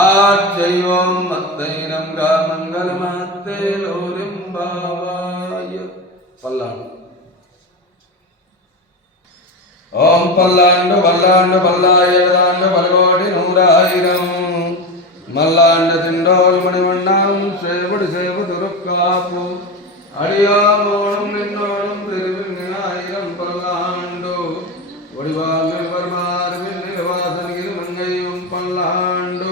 ആജൈവം മത്തൈനം കാമംഗലമത്തെ ലോലിംബാവായ പല്ലാണ് ഓം പല്ലാണ്ട് പല്ലാണ്ട് പല്ലായ ഏതാണ്ട് പലകോടി നൂറായിരം. മല്ലാണ്ട് തിണ്ടോൾ മണിമണ്ണാവും സേവട് സേവ് തുറക്കാപ്പു. അടിയാമോളും നിന്നോളും തിരുവിനായിരം പല്ലാണ്ടു. ഒടിവാങ്ങിൽ പരമാർമിൽ നിലവാസനകിൽ മങ്ങയും പല്ലാണ്ടു.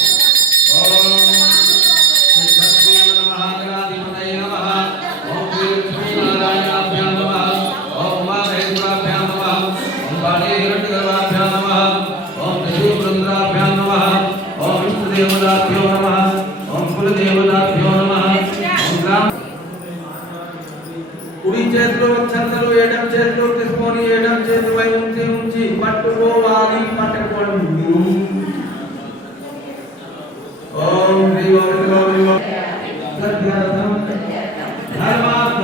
ఇచ్చింది జమున ఇచ్చిన అందరికి కుడి చేతిలో చందలు ఎడం చేతిలో తీసుకొని ఎడం చేతిపై ఉంచి ఉంచి పట్టుకోవాలి పట్టుకోండి. ఓం సత్యర్థం ధర్మాత్మ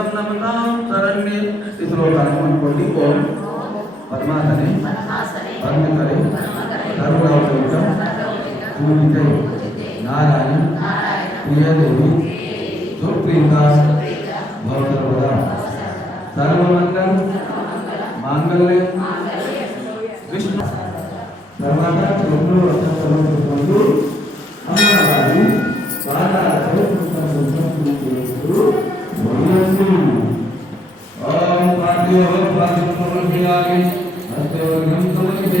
పద్మనాభం శరణ్య శ్లోకాన్ని మనం కొట్టి పద్మాసని పద్మకరి సర్వగౌరవితం పూజితే నారాయణ ప్రియదేవి సుప్రీత భవసర్వద సర్వమంగళ మాంగళ్య విష్ణు తర్వాత తొమ్మిదో రథంలో అమ్మవారు పాదాలతో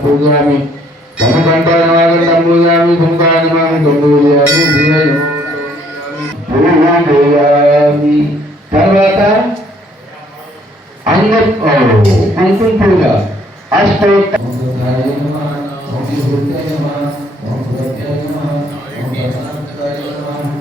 పూజామి తమకంఠాగం పూజామి కుంకాగం పూజామి పూజామి తర్వాత అంగ కుంకుమ పూజ అష్టోత్తర ఓం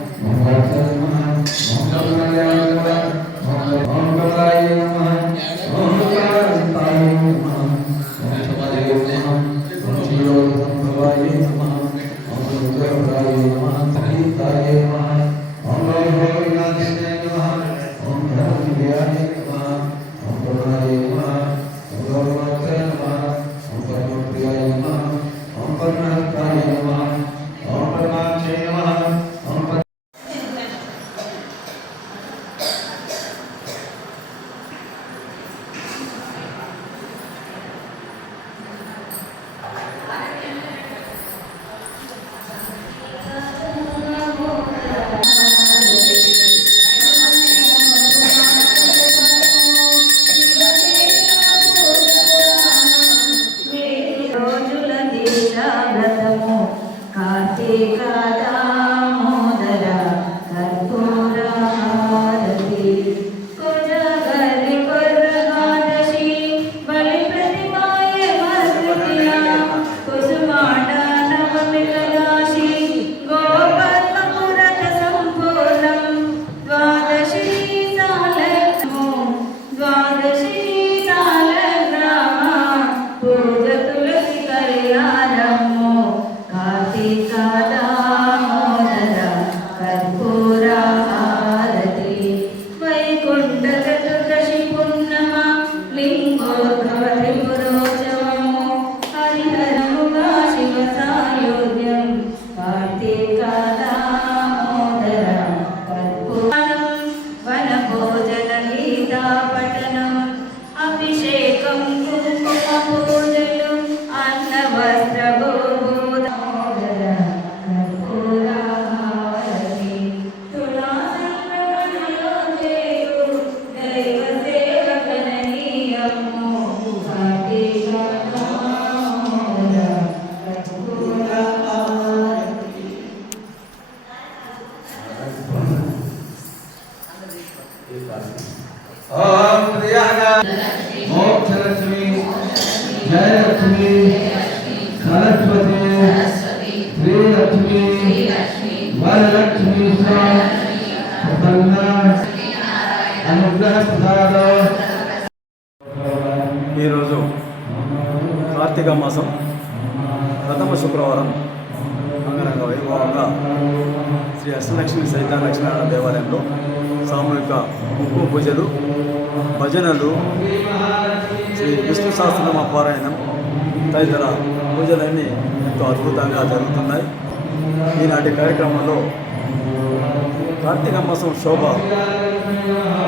para. ఓం ప్రియాగ మోక్షలక్ష్మి జయలక్ష్మి సరస్వతి శ్రీలక్ష్మి వరలక్ష్మి ప్రసన్న అనుగ్రహ ప్రసాద ఈరోజు కార్తీక మాసం ప్రథమ శుక్రవారం శ్రీ అష్టలక్ష్మి సహిత లక్ష్మీనారాయణ దేవాలయంలో సామూహిక ముక్కు పూజలు భజనలు శ్రీ విష్ణు సహస్రనామ పారాయణం తదితర పూజలన్నీ ఎంతో అద్భుతంగా జరుగుతున్నాయి. ఈనాటి కార్యక్రమంలో కార్తీక మాసం శోభ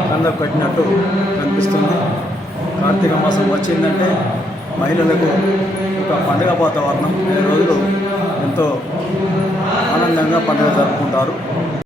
కంద కట్టినట్టు కనిపిస్తుంది. కార్తీక మాసం వచ్చిందంటే మహిళలకు ఒక పండుగ వాతావరణం. ఈ రోజులు ఎంతో ఆనందంగా పండుగ జరుపుకుంటారు.